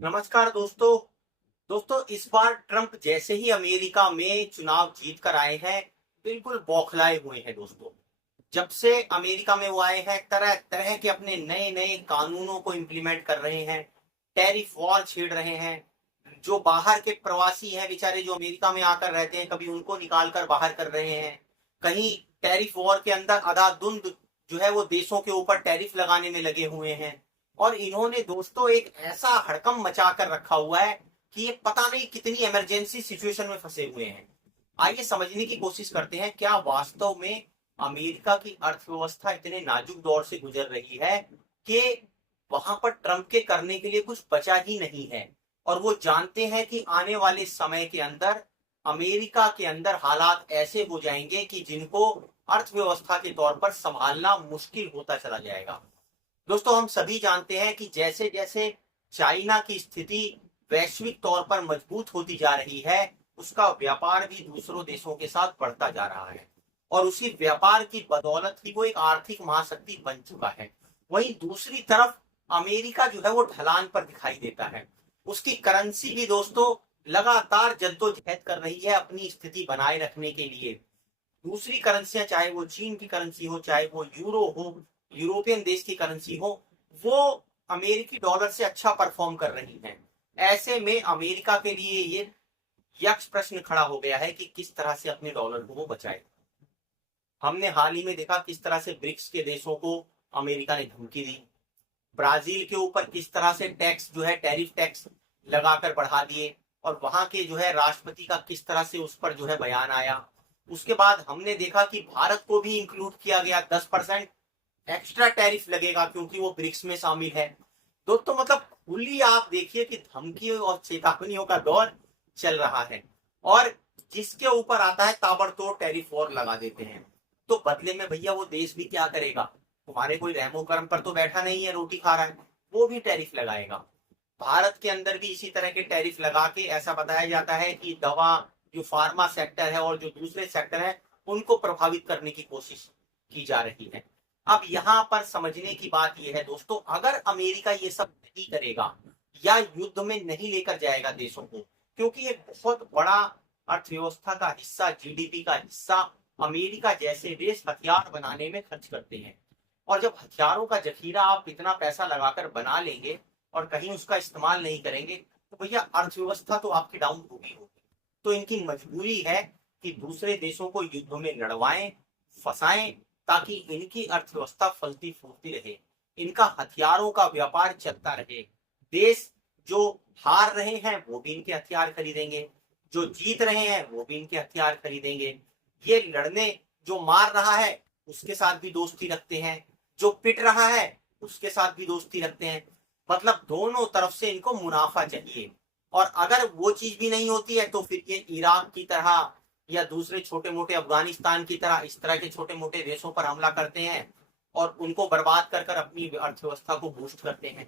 नमस्कार दोस्तों। इस बार ट्रंप जैसे ही अमेरिका में चुनाव जीत कर आए हैं, बिल्कुल बौखलाए हुए हैं दोस्तों। जब से अमेरिका में वो आए हैं, तरह तरह के अपने नए नए कानूनों को इम्प्लीमेंट कर रहे हैं, टैरिफ वॉर छेड़ रहे हैं। जो बाहर के प्रवासी हैं बेचारे, जो अमेरिका में आकर रहते हैं, कभी उनको निकाल कर बाहर कर रहे हैं। कहीं टैरिफ वॉर के अंदर अंधाधुंध जो है वो देशों के ऊपर टैरिफ लगाने में लगे हुए हैं। और इन्होंने दोस्तों एक ऐसा हड़कंप मचा कर रखा हुआ है कि ये पता नहीं कितनी इमरजेंसी सिचुएशन में फंसे हुए हैं। आइए समझने की कोशिश करते हैं, क्या वास्तव में अमेरिका की अर्थव्यवस्था इतने नाजुक दौर से गुजर रही है कि वहां पर ट्रंप के करने के लिए कुछ बचा ही नहीं है। और वो जानते हैं कि आने वाले समय के अंदर अमेरिका के अंदर हालात ऐसे हो जाएंगे कि जिनको अर्थव्यवस्था के तौर पर संभालना मुश्किल होता चला जाएगा। दोस्तों, हम सभी जानते हैं कि जैसे जैसे चाइना की स्थिति वैश्विक तौर पर मजबूत होती जा रही है, उसका व्यापार भी दूसरों देशों के साथ बढ़ता जा रहा है। और उसी व्यापार की बदौलत ही वो एक आर्थिक महाशक्ति बन चुका है। वहीं दूसरी तरफ अमेरिका जो है वो ढलान पर दिखाई देता है। उसकी करेंसी भी दोस्तों लगातार जद्दोजहद कर रही है अपनी स्थिति बनाए रखने के लिए। दूसरी करेंसियां, चाहे वो चीन की करेंसी हो, चाहे वो यूरो हो, यूरोपियन देश की करेंसी हो, वो अमेरिकी डॉलर से अच्छा परफॉर्म कर रही हैं। ऐसे में अमेरिका के लिए ये यक्ष प्रश्न खड़ा हो गया है कि किस तरह से अपने डॉलर को वो बचाए। हमने हाल ही में देखा किस तरह से ब्रिक्स के देशों को अमेरिका ने धमकी दी। ब्राजील के ऊपर किस तरह से टैक्स जो है, टैरिफ टैक्स लगाकर बढ़ा दिए। और वहां के जो है राष्ट्रपति का किस तरह से उस पर जो है बयान आया। उसके बाद हमने देखा कि भारत को भी इंक्लूड किया गया, 10% एक्स्ट्रा टैरिफ लगेगा क्योंकि वो ब्रिक्स में शामिल है। दोस्तों मतलब खुली आप देखिए कि धमकियों और चेतावनियों का दौर चल रहा है। और जिसके ऊपर आता है ताबड़तोड़ टैरिफ और लगा देते हैं। तो बदले में भैया वो देश भी क्या करेगा? तुम्हारे कोई रहमो करम पर तो बैठा नहीं है, रोटी खा रहा है, वो भी टैरिफ लगाएगा। भारत के अंदर भी इसी तरह के टैरिफ लगा के ऐसा बताया जाता है कि दवा, जो फार्मा सेक्टर है और जो दूसरे सेक्टर है, उनको प्रभावित करने की कोशिश की जा रही है। अब यहाँ पर समझने की बात यह है दोस्तों, अगर अमेरिका ये सब नहीं करेगा या युद्ध में नहीं लेकर जाएगा देशों को, क्योंकि एक बहुत बड़ा अर्थव्यवस्था का हिस्सा, जीडीपी का हिस्सा अमेरिका जैसे देश हथियार बनाने में खर्च करते हैं। और जब हथियारों का जखीरा आप इतना पैसा लगाकर बना लेंगे और कहीं उसका इस्तेमाल नहीं करेंगे, तो भैया अर्थव्यवस्था तो आपकी डाउन होगी होगी। तो इनकी मजबूरी है कि दूसरे देशों को युद्ध में लड़वाएं, फंसाएं, ताकि इनकी अर्थव्यवस्था फलती फूलती रहे, इनका हथियारों का व्यापार चलता रहे। देश जो हार रहे हैं वो भी इनके हथियार खरीदेंगे, जो जीत रहे हैं वो भी इनके हथियार खरीदेंगे। ये लड़ने, जो मार रहा है उसके साथ भी दोस्ती रखते हैं, जो पिट रहा है उसके साथ भी दोस्ती रखते हैं। मतलब दोनों तरफ से इनको मुनाफा चाहिए। और अगर वो चीज भी नहीं होती है तो फिर ये इराक की तरह या दूसरे छोटे मोटे अफगानिस्तान की तरह इस तरह के छोटे मोटे देशों पर हमला करते हैं और उनको बर्बाद कर कर अपनी अर्थव्यवस्था को बूस्ट करते हैं।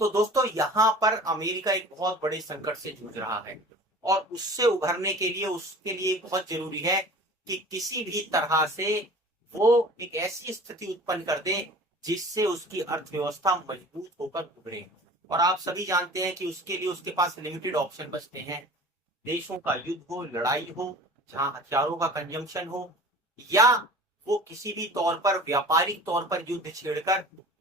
तो दोस्तों यहाँ पर अमेरिका एक बहुत बड़े संकट से जूझ रहा है। और उससे उभरने के लिए, उसके लिए बहुत जरूरी है कि किसी भी तरह से वो एक ऐसी स्थिति उत्पन्न कर दे जिससे उसकी अर्थव्यवस्था मजबूत होकर उभरे। और आप सभी जानते हैं कि उसके लिए उसके पास लिमिटेड ऑप्शन बचते हैं। देशों का युद्ध हो, लड़ाई हो, जहां हथियारों का कंजम्पशन हो, या वो किसी भी तौर पर व्यापारिक तौर पर युद्ध छेड़कर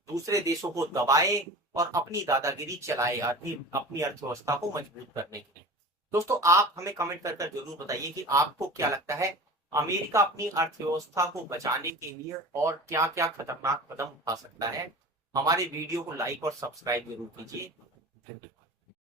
दूसरे देशों को दबाए और अपनी दादागिरी चलाए अपनी अपनी अर्थव्यवस्था को मजबूत करने के लिए। दोस्तों आप हमें कमेंट कर जरूर बताइए कि आपको क्या लगता है, अमेरिका अपनी अर्थव्यवस्था को बचाने के लिए और क्या क्या खतरनाक कदम उठा सकता है। हमारे वीडियो को लाइक और सब्सक्राइब जरूर कीजिए। धन्यवाद।